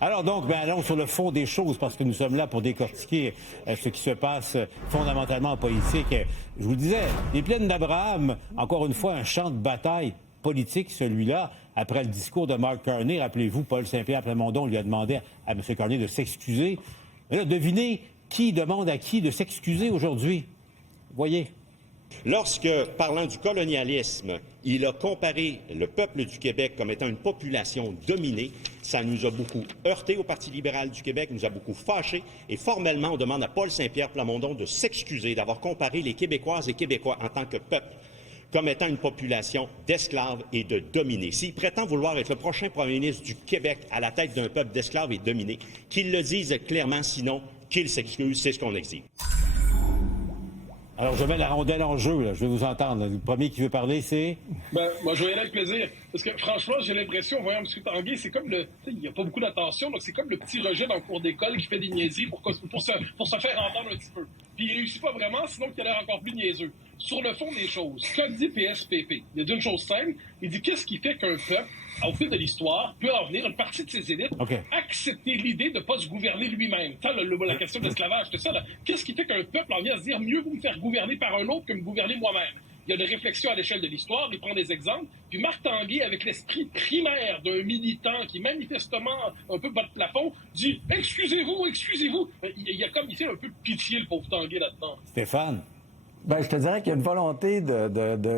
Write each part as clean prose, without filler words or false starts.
Alors donc, allons sur le fond des choses, parce que nous sommes là pour décortiquer ce qui se passe fondamentalement en politique. Je vous le disais, les plaines d'Abraham, encore une fois, un champ de bataille politique, celui-là, après le discours de Mark Carney. Rappelez-vous, Paul Saint-Pierre Plamondon lui a demandé à M. Carney de s'excuser. Mais là, devinez qui demande à qui de s'excuser aujourd'hui. Voyez. Lorsque, parlant du colonialisme, il a comparé le peuple du Québec comme étant une population dominée, ça nous a beaucoup heurté au Parti libéral du Québec, nous a beaucoup fâchés, et formellement, on demande à Paul Saint-Pierre Plamondon de s'excuser d'avoir comparé les Québécoises et Québécois en tant que peuple comme étant une population d'esclaves et de dominés. S'il prétend vouloir être le prochain premier ministre du Québec à la tête d'un peuple d'esclaves et de dominés, qu'il le dise clairement, sinon qu'il s'excuse, c'est ce qu'on exige. Alors, je mets la rondelle en jeu, là. Je vais vous entendre. Le premier qui veut parler, c'est... Moi, je vais y aller avec plaisir. Parce que, franchement, j'ai l'impression, en voyant M. Tanguay, c'est comme le... Il n'y a pas beaucoup d'attention, donc c'est comme le petit rejet dans le cours d'école qui fait des niaiseries pour se faire entendre un petit peu. Puis il réussit pas vraiment, sinon il a l'air encore plus niaiseux. Sur le fond des choses, que dit PSPP? Il dit une chose simple. Il dit qu'est-ce qui fait qu'un peuple, au fil de l'histoire, peut en venir, une partie de ses élites, accepter l'idée de ne pas se gouverner lui-même. La question de l'esclavage, c'est ça. Là. Qu'est-ce qui fait qu'un peuple en vient à se dire mieux vous me faire gouverner par un autre que me gouverner moi-même? Il y a des réflexions à l'échelle de l'histoire, il prend des exemples. Puis Marc Tanguay, avec l'esprit primaire d'un militant qui, manifestement, un peu bas de plafond, dit « Excusez-vous, excusez-vous ». Il fait un peu pitié, le pauvre Tanguay, là-dedans. Stéphane? Je te dirais qu'il y a une volonté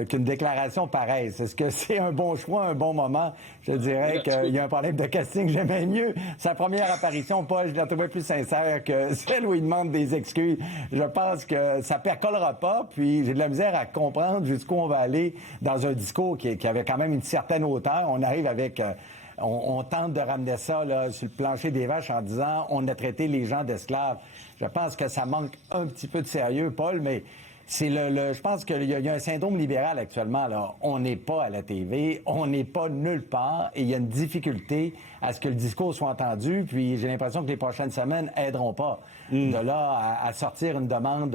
qu'une déclaration pareille. Est-ce que c'est un bon choix, un bon moment? Je te dirais qu'il y a un problème de casting. J'aimais mieux sa première apparition, Paul, je la trouvais plus sincère que celle où il demande des excuses. Je pense que ça ne collera pas, puis j'ai de la misère à comprendre jusqu'où on va aller dans un discours qui avait quand même une certaine hauteur. On arrive avec... On tente de ramener ça là, sur le plancher des vaches en disant on a traité les gens d'esclaves. Je pense que ça manque un petit peu de sérieux, Paul, mais... je pense qu'il y a un syndrome libéral actuellement. Là. On n'est pas à la TV, on n'est pas nulle part et il y a une difficulté à ce que le discours soit entendu. Puis j'ai l'impression que les prochaines semaines aideront pas. De là à sortir une demande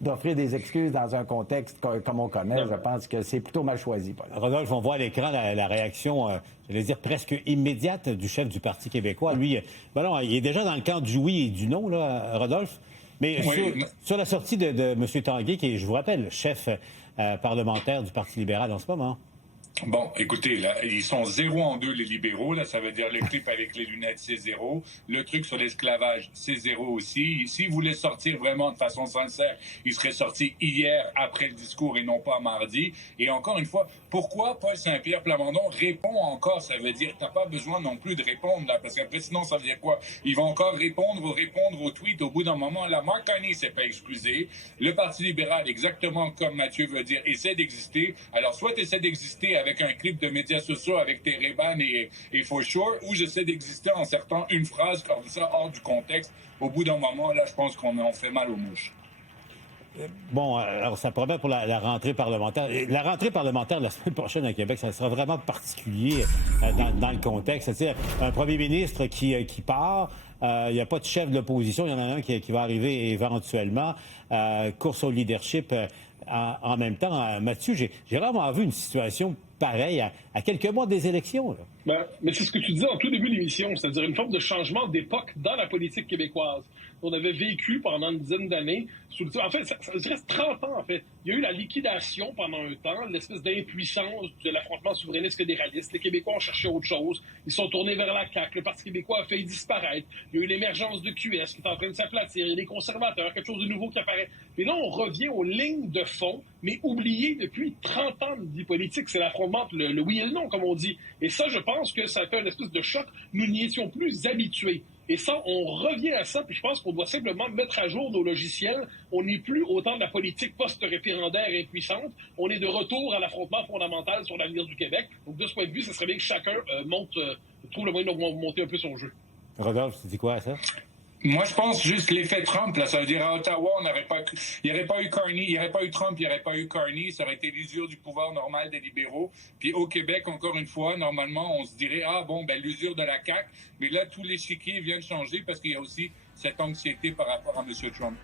d'offrir des excuses dans un contexte comme on connaît, je pense que c'est plutôt mal choisi, Paul. Rodolphe, on voit à l'écran la réaction, j'allais dire presque immédiate du chef du Parti québécois. Lui, il est déjà dans le camp du oui et du non, là, Rodolphe. Mais sur la sortie de M. Tanguay, qui est, je vous rappelle, chef parlementaire du Parti libéral en ce moment. Bon, écoutez, là, ils sont 0-2, les libéraux. Là, ça veut dire le clip avec les lunettes, c'est 0. Le truc sur l'esclavage, c'est 0 aussi. S'ils voulaient sortir vraiment de façon sincère, ils seraient sortis hier après le discours et non pas mardi. Et encore une fois, pourquoi Paul Saint-Pierre Plamondon répond encore? Ça veut dire que t'as pas besoin non plus de répondre, là, parce qu'après, sinon, ça veut dire quoi? Ils vont encore répondre au tweet au bout d'un moment. Là, Mark Carney s'est pas excusé. Le Parti libéral, exactement comme Mathieu veut dire, essaie d'exister. Alors, soit tu essaies d'exister avec un clip de médias sociaux avec tes Reban et For Sure, ou j'essaie d'exister en sortant une phrase comme ça hors du contexte. Au bout d'un moment, là, je pense qu'on en fait mal aux mouches. Bon, alors ça promet pour la rentrée parlementaire. La rentrée parlementaire de la semaine prochaine à Québec, ça sera vraiment particulier dans le contexte. C'est-à-dire un premier ministre qui part, il n'y a pas de chef de l'opposition, il y en a un qui va arriver éventuellement. Course au leadership en même temps. Mathieu, j'ai vraiment vu une situation pareille à quelques mois des élections. Là. Mais c'est ce que tu disais en tout début de l'émission, c'est-à-dire une forme de changement d'époque dans la politique québécoise. On avait vécu pendant une dizaine d'années, en fait, ça reste 30 ans, en fait. Il y a eu la liquidation pendant un temps, l'espèce d'impuissance de l'affrontement souverainiste fédéraliste. Les Québécois ont cherché autre chose. Ils sont tournés vers la CAQ. Le Parti québécois a failli disparaître. Il y a eu l'émergence de QS qui est en train de s'aplatir. Il y a des conservateurs, quelque chose de nouveau qui apparaît. Et là, on revient aux lignes de fond, mais oubliées depuis 30 ans de vie politique. C'est l'affrontement entre le oui et le non, comme on dit. Et ça, je pense que ça fait une espèce de choc. Nous n'y étions plus habitués. Et ça, on revient à ça, puis je pense qu'on doit simplement mettre à jour nos logiciels. On n'est plus autant de la politique post-référendaire impuissante. On est de retour à l'affrontement fondamental sur l'avenir du Québec. Donc, de ce point de vue, ce serait bien que chacun trouve le moyen de monter un peu son jeu. Rodolphe, c'est quoi, ça? Moi, je pense juste l'effet Trump, là. Ça veut dire à Ottawa, il n'y aurait pas eu Carney, il n'y aurait pas eu Trump, il n'y aurait pas eu Carney. Ça aurait été l'usure du pouvoir normal des libéraux. Puis au Québec, encore une fois, normalement, on se dirait, l'usure de la CAQ. Mais là, tous les chiquiers viennent changer parce qu'il y a aussi cette anxiété par rapport à M. Trump.